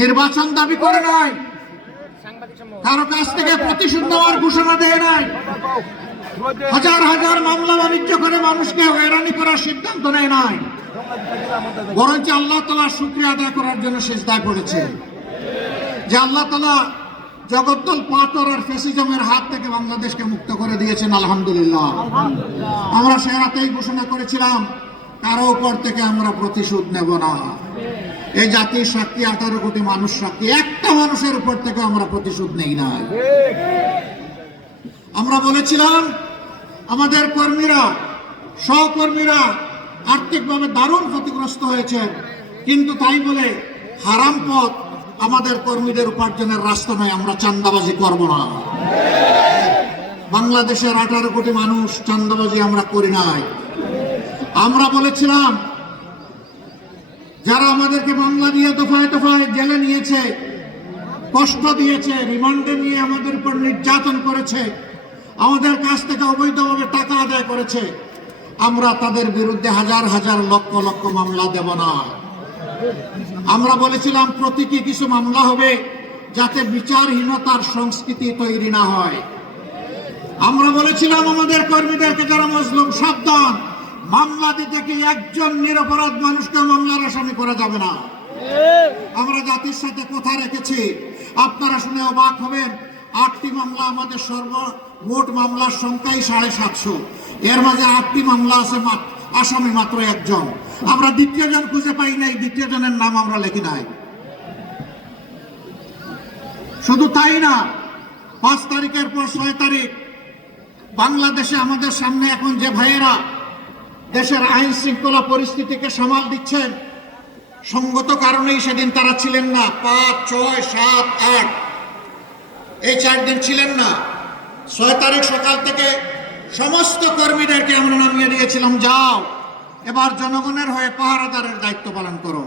নির্বাচন দাবি করে নাই, কারো কাছ থেকে প্রতিশোধ নেওয়ার ঘোষণা দেয় নাই, হাজার হাজার মামলা বাণিজ্য করে মানুষকে হয়রানি করার সিদ্ধান্ত নেয় নাই, বরঞ্চ আল্লাহ তাআলার শুকরিয়া আদায় করার জন্য সিজদায় পড়েছে যে আল্লাহ তাআলা জগদ্দল পাথর আর ফ্যাসিজমের হাত থেকে বাংলাদেশকে মুক্ত করে দিয়েছেন। আলহামদুলিল্লাহ। আমরা সে রাতেই ঘোষণা করেছিলাম কারো উপর থেকে আমরা প্রতিশোধ নেব না। এই জাতির সাক্ষী 18 কোটি মানুষ সাক্ষী, একটা মানুষের উপর থেকে আমরা প্রতিশোধ নেই না। আমরা বলেছিলাম আমাদের কর্মীরা, সহকর্মীরা আর্থিকভাবে দারুণ ক্ষতিগ্রস্ত হয়েছে, কিন্তু তাই বলে হারাম পথ আমাদের কর্মীদের উপার্জনের রাস্তা নয়, আমরা চাঁদাবাজি করব না। বাংলাদেশের 18 কোটি মানুষ চাঁদাবাজি আমরা করি নাই। আমরা বলেছিলাম যারা আমাদেরকে মামলা দিয়ে দফায় দফায় জেলে নিয়েছে, কষ্ট দিয়েছে, রিমান্ডে নিয়ে আমাদের উপর নির্যাতন করেছে, আমাদের কাছ থেকে অবৈধভাবে টাকা আদায় করেছে, আমরা তাদের বিরুদ্ধে হাজার হাজার লক্ষ লক্ষ মামলা দেব না। আমরা বলেছিলাম প্রতীকী কিছু মামলা হবে যাতে বিচারহীনতার সংস্কৃতি তৈরি না হয়। আমরা বলেছিলাম আমাদের কর্মীদেরকে যারা মজলুম, সাবধান, মামলা দিতে কি একজন নিরপরাধ মানুষকে মামলার আসামি করা যাবে না। আমরা জাতির সাথে কথা রেখেছি। আপনারা শুনে অবাক হবেন, 8টি মামলা, আমাদের সর্বমোট মামলার সংখ্যাই 750। এর মাঝে 8টি মামলা আছে, আসামি মাত্র একজন। আমরা দ্বিতীয় জন খুঁজে পাই নাই, দ্বিতীয় জনের নাম আমরা লিখি নাই। শুধু তাই না, 5 তারিখের পর 6 তারিখ বাংলাদেশে আমাদের সামনে এখন যে ভাইয়েরা দেশের আইন শৃঙ্খলা পরিস্থিতিকে সামাল দিচ্ছেন, সঙ্গত কারণেই সেদিন তারা ছিলেন না। 5, 6, 7, 8 এই 4 দিন ছিলেন না। 6 তারিখ সকাল থেকে সমস্ত কর্মীদেরকে আমরা নামিয়ে দিয়েছিলাম, যাও এবার জনগণের হয়ে পাহারাদারের দায়িত্ব পালন করো।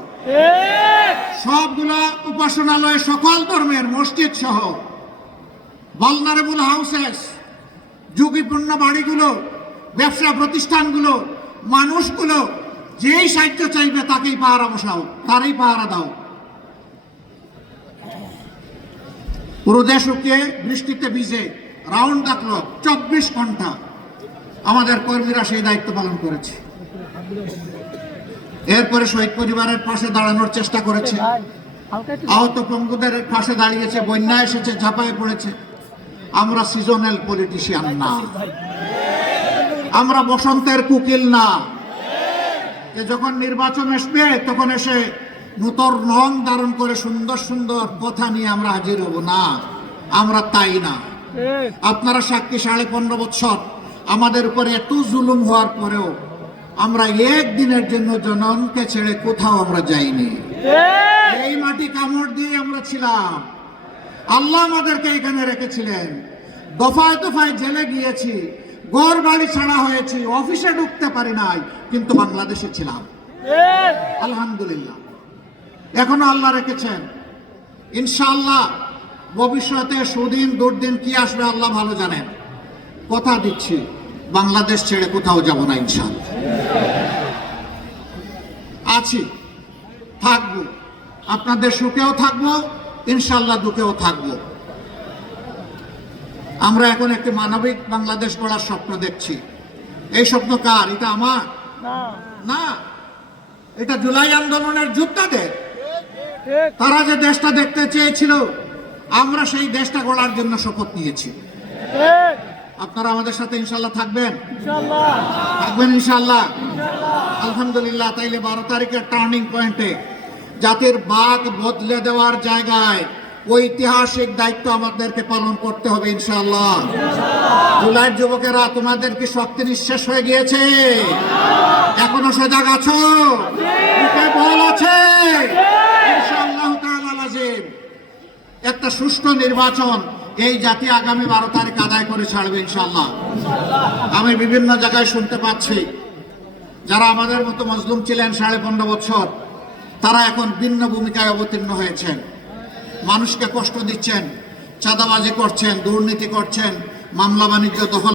সবগুলা উপাসনালয়, সকল ধর্মের মসজিদ সহ ভালনারেবল হাউসেস, ঝুঁকিপূর্ণ বাড়িগুলো, ব্যবসা প্রতিষ্ঠানগুলো, মানুষগুলো যেই সাহায্য চাইবে তাকেই পাহারা বসাও, তারই পাহারা দাও। পুরো দেশকে বৃষ্টিতে ভিজে রাউন্ড দা ক্লক 24 ঘন্টা আমাদের কর্মীরা সেই দায়িত্ব পালন করেছে। এরপরে শহীদ পরিবারের পাশে দাঁড়ানোর চেষ্টা করেছে, আহত পঙ্গুদের পাশে দাঁড়িয়েছে, বন্যা এসেছে, ঝাঁপায় পড়েছে। আমরা সিজনাল পলিটিশিয়ান না, আমরা বসন্তের কুকিল না, যে যখন নির্বাচন আসবে তখন এসে নূতন রং ধারণ করে সুন্দর সুন্দর কথা নিয়ে আমরা হাজির হব না। আমরা তাই না। আপনারা সাক্ষী, 15.5 বছর আমাদের উপরে এত জুলুম হওয়ার পরেও আমরা একদিনের জন্য জনগণকে ছেড়ে কোথাও আমরা যাইনি। এই মাটি কামড় দিয়ে আমরা ছিলাম। আল্লাহ আমাদেরকে এখানে রেখেছিলেন। দফায় দফায় জেলে গিয়েছি, ঘর বাড়ি ছাড়া হয়েছি, অফিসে ঢুকতে পারি নাই, কিন্তু বাংলাদেশে ছিলাম। আলহামদুলিল্লাহ। এখনো আল্লাহ রেখেছেন। ইনশাআল্লাহ ভবিষ্যতে সুদিন দুর্দিন কি আসবে আল্লাহ ভালো জানেন। কথা দিচ্ছি, বাংলাদেশ ছেড়ে কোথাও যাব না ইনশাআল্লাহ। আছি, থাকবো, আপনাদের সুখেও থাকবো, ইনশাআল্লাহ দুঃখেও থাকবো। আমরা এখন একটি মানবিক বাংলাদেশ গড়ার স্বপ্ন দেখছি। এই স্বপ্ন কার? এটা আমার না, এটা জুলাই আন্দোলনের যোদ্ধাদের। তারা যে দেশটা দেখতে চেয়েছিল, আমরা সেই দেশটা গড়ার জন্য শপথ নিয়েছি। আপনারা আমাদের সাথে ইনশাআল্লাহ থাকবেন, থাকবেন ইনশাআল্লাহ। আলহামদুলিল্লাহ। তাইলে 12 তারিখের টার্নিং পয়েন্টে জাতির বাক বদলে দেওয়ার জায়গায় ঐতিহাসিক দায়িত্ব আমাদেরকে পালন করতে হবে ইনশাআল্লাহ। জুলাইয়ের যুবকেরা, তোমাদের কি শক্তি নিঃশেষ হয়ে গিয়েছে? এখনো সজাগ আছো? বল আছে ইনশাআল্লাহ তাআলা। লাজিম একটা সুষ্ঠু নির্বাচন এই জাতি আগামী 12 তারিখ আদায় করে ছাড়বে ইনশাআল্লাহ। আমি বিভিন্ন জায়গায় শুনতে পাচ্ছি যারা আমাদের মতো মজলুম ছিলেন 15.5 বছর, তারা এখন ভিন্ন ভূমিকায় অবতীর্ণ হয়েছেন। মানুষকে কষ্ট দিচ্ছেন, চাঁদাবাজি করছেন, দুর্নীতি করছেন, মামলা বাণিজ্য দখল